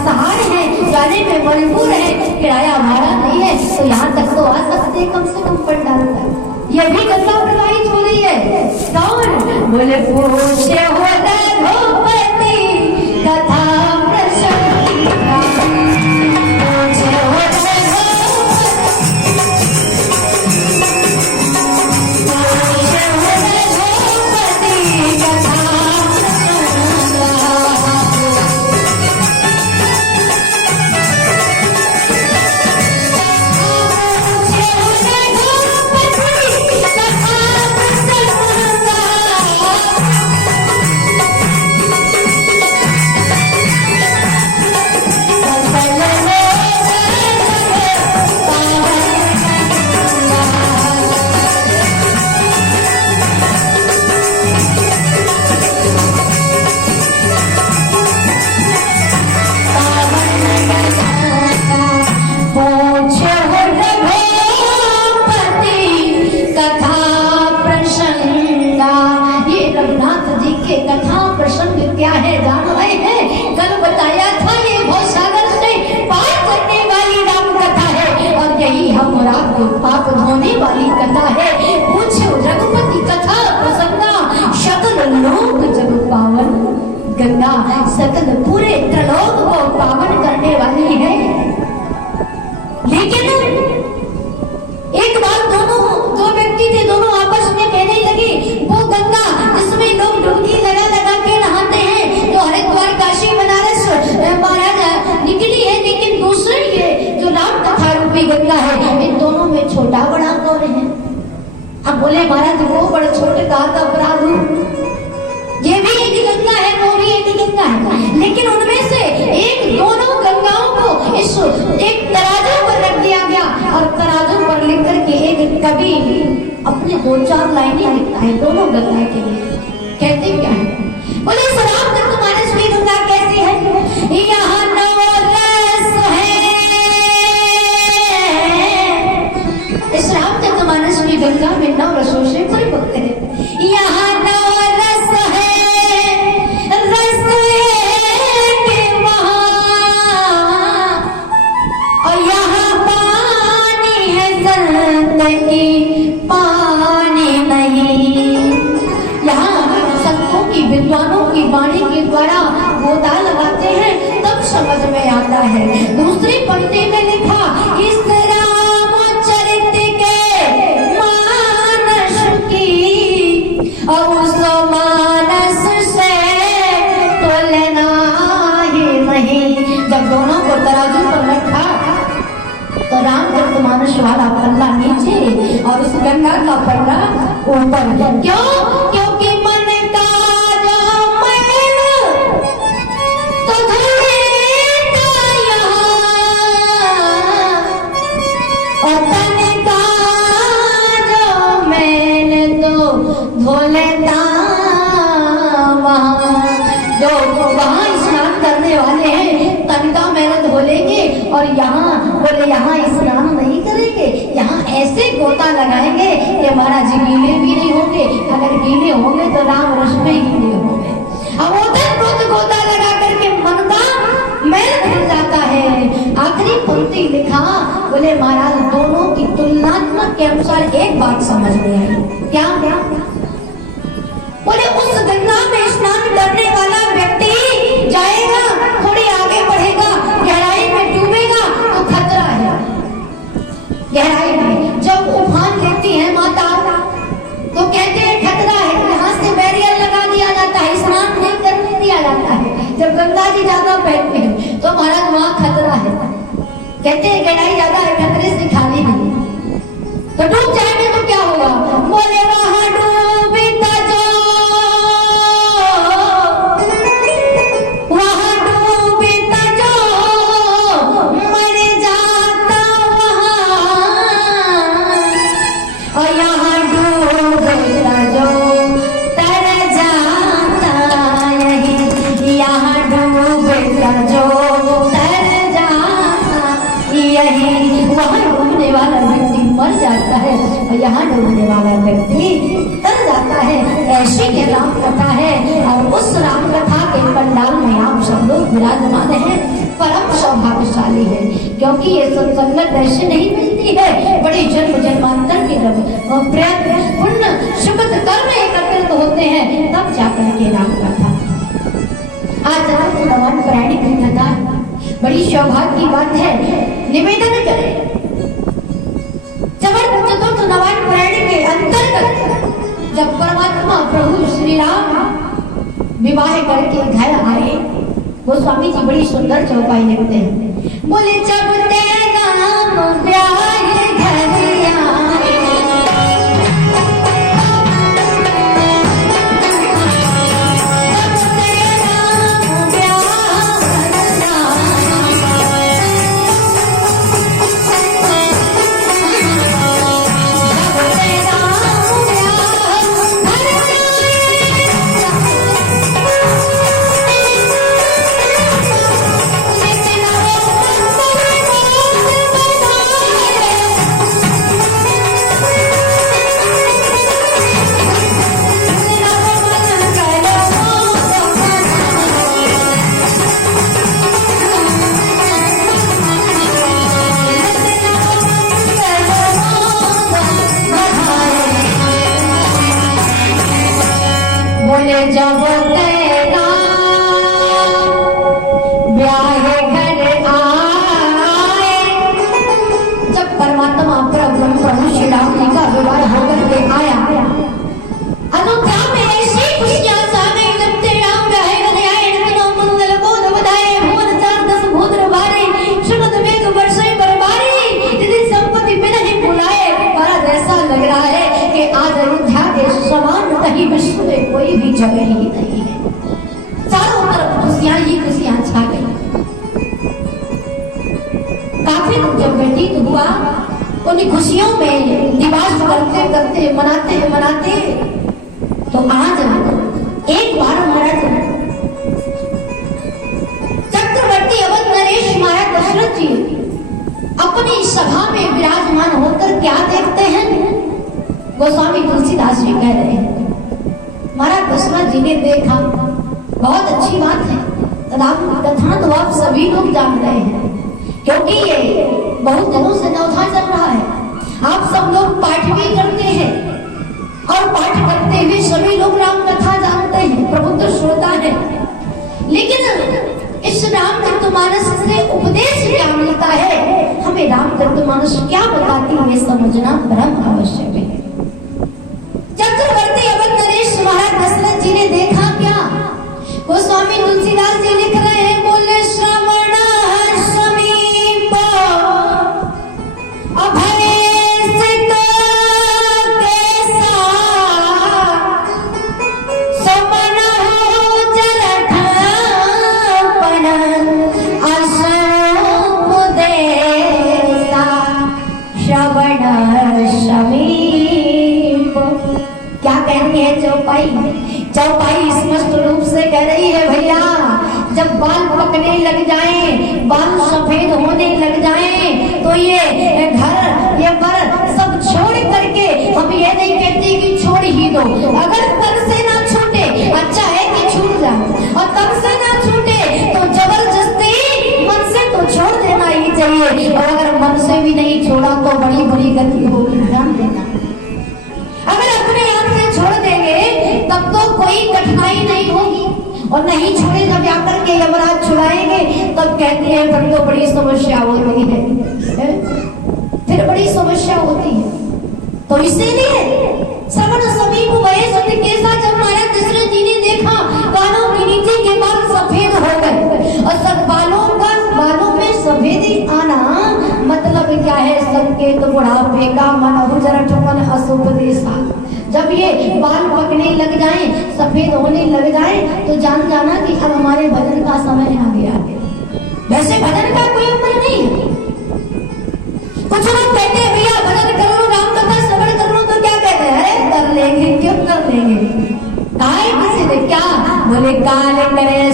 असहाय हैं, जाने में मजबूर हैं, किराया भाड़ा नहीं है, तो यहाँ तक तो आ सकते हैं कम से कम पंडाल तक। ये भी गंगा प्रवाहित हो रही है। कौन? बोले पूछे हो रघुपति कथा प्रसंगा, पूछे हो पाप धोने वाली कथा है। पूछो रघुपति कथा प्रसंगा, सकल लोक जग पावन गंगा, सकल पूरे त्रिलोक को पावन करने वाली है। लेकिन एक बार दो व्यक्ति थे, दोनों आपस में कहने लगे वो गंगा जिसमें लोग डुबकी लगा लगा के नहाते हैं, जो हरिद्वार काशी बनारस महाराज निकली है, लेकिन दूसरी ये जो राम कथा रूपी गंगा है, इन दोनों में छोटा बड़ा कौन है? अब बोले महाराज वो बड़ा छोटे कहा था अपराध, ये भी एक गंगा है, वो भी एक गंगा है, लेकिन उनमें से एक दोनों गंगाओं को इस एक तराजू पर रख दिया गया और तराजू पर लिख करके एक कवि अपने 2-4 लाइनें लिखता है दोनों गंगा के लिए। कहते क्या है? बोले इस रामचरितमानस में गंगा कैसी है? यहाँ नौ रस है, इस रामचरितमानस में गंगा में 9 रसों से परिपक्व है। यहाँ 9 रस है, रस के वहाँ, और यहाँ पानी है संत की पानी नहीं। यहाँ संतों की विद्वानों की वाणी के द्वारा गोता लगाते हैं तब समझ में आता है। दूसरी पंक्ति में लिखा इस रामचरित के मानस की, और उस मानस से तुलना ही नहीं। जब दोनों को तराजू पर रखा तो रामचरितमानस वाला पल्ला नीचे और उस गंगा का पल्ला ऊपर। क्यों? क्योंकि मन का जो मैल तो धुलेगा यहाँ, और तन का जो मैल तो धुलेगा वहाँ। जो वहाँ स्नान करने वाले हैं तन का मैल धोलेंगे, और यहाँ बोले यहाँ स्नान नहीं करेंगे, यहाँ ऐसे गोता लगाएंगे कि महाराज गीले भी नहीं होंगे, अगर गीले होंगे तो राम रस में गीले होंगे। अब उधर गोता लगा करके मन का मैल धुल जाता है। आखिरी पंक्ति लिखा, बोले महाराज दोनों की तुलनात्मक के अनुसार एक बात समझ में आई। क्या? बोले उस गंगा में स्नान करने वाला व्यक्ति जाएगा, थोड़ी आगे बढ़ेगा, गहराई में डूबेगा तो खतरा है। गहराई में जब उफान लेती है माता तो कहते हैं खतरा है, यहाँ से बैरियर लगा दिया जाता है, स्नान नहीं करने दिया जाता है। जब गंगा जी ज्यादा बैठते हैं तो महाराज वहाँ खतरा है। कहते हैं गहराई ज्यादा है, खतरे से खाली नहीं, तो डूब जाएंगे तो क्या होगा? बोले वहाँ डूबता जो, वहाँ डूबता जो मर जाता वहाँ, और यहाँ डूबता जो तर जाता यही। यहाँ डूबता जो तर जाता यही। वहाँ डूबने वाला व्यक्ति मर जाता है और यहाँ डूबने वाला व्यक्ति तर ऐसी ये राम कथा है और उस राम कथा के पंडाल में आप सब लोग विराजमान हैं। परम सौभाग्यशाली है क्योंकि ये सत्संगत ऐसे नहीं मिलती है। बड़े जन्म जन्मांतर के प्रयत्न पुण्य सुकृत कर्म एकत्रित होते हैं तब जाकर के राम कथा। आज भगवान प्राणी की कथा बड़ी सौभाग्य की बात है। निवेदन करें चतुर्थ नवान प्राणी के अंतर्गत जब परमात्मा प्रभु श्री राम विवाह करके घर आए, गोस्वामी जी बड़ी सुंदर चौपाई लिखते हैं। बोले जब तेरा नाम प्यारे घर आए, जब तेरा ब्याह घर आए, जब परमात्मा प्रभु श्री राम जी का विवाह होकर के आया अयोध्या में ऐसी खुशियां छा गई। जब तेरा ब्याह घर आए, नतनो मंगल बोध बधाए, भुवन चार दस भूद्र बारे, सुनत मेघ बरसे बरबारी, यदि संपत्ति में नहीं बुलाए। पर ऐसा लग रहा है कि आज अयोध्या के समान कहीं विश्व में कोई भी जगह ही नहीं है। चारों तरफ खुशियां ही खुशियां छा गई। काफी जब व्यतीत हुआ उन खुशियों में निवास करते करते मनाते तो आज एक बार महाराज चक्रवर्ती अवध नरेश महाराज दशरथ जी अपनी सभा में विराजमान होकर क्या देखते हैं? गोस्वामी तुलसीदास जी कह रहे हैं महाराज दशरथ जी ने देखा, बहुत अच्छी बात है। कथा तो आप सभी लोग जान रहे हैं क्योंकि ये बहुत दिनों से नवथा चल रहा है। आप सब लोग पाठ भी करते हैं और पाठ करते हुए सभी लोग राम कथा जानते हैं, प्रबुद्ध श्रोता है। लेकिन इस रामचरितमानस से उपदेश क्या मिलता है, हमें रामचरितमानस क्या बताती है समझना परम आवश्यक है। चक्रवर्ती अवध नरेश महाराज दशरथ जी ने देखा क्या? गोस्वामी तुलसीदास जी लिख रहे हैं, बोले श्रवण समीप अभयसित केसा, समनहु जलधापन अशोक देसा, श्रवण समीप। क्या कहती है चौपाई स्पष्ट रूप से कह रही है भैया, जब बाल पकने लग जाएं, बाल सफेद होने लग जाएं, तो ये घर ये पर सब छोड़ करके हम ये नहीं कहते कि छोड़ ही दो। अगर तन से ना छूटे अच्छा है कि छूट जाए, और तन से ना छूटे तो जबरदस्ती मन से तो छोड़ देना ही चाहिए। और अगर मन से भी नहीं छोड़ा तो बड़ी बुरी गति होगी, ध्यान देना। अगर अपने आप से छोड़ देंगे तब तो कोई कठिनाई नहीं होगी, और नहीं छोड़े जब जाकर के यमराज छुड़ाएंगे तब कहते हैं फिर तो बड़ी समस्या होती है, फिर बड़ी समस्या होती है। तो इसीलिए श्रवण समीप वयसत केसा, जब महाराज दशरथ जी ने देखा कानों के नीचे के बाल सफेद हो गए, और सब बालों में सफेदी आना मतलब क्या है? संकेत बुढ़ापे का, मन जरठ मन अशुभ देशा। जब ये बाल पकने लग जाएं, सफेद होने लग जाएं, तो जान जाना कि अब हमारे भजन का समय आ गया है। वैसे भजन का कोई उम्र नहीं है। कुछ लोग कहते हैं भैया भजन कर लो, राम कथा श्रवण कर लो, तो क्या कहते हैं? कर लेंगे, क्यों कर लेंगे? काहे किसी ने क्या बोले, काले करे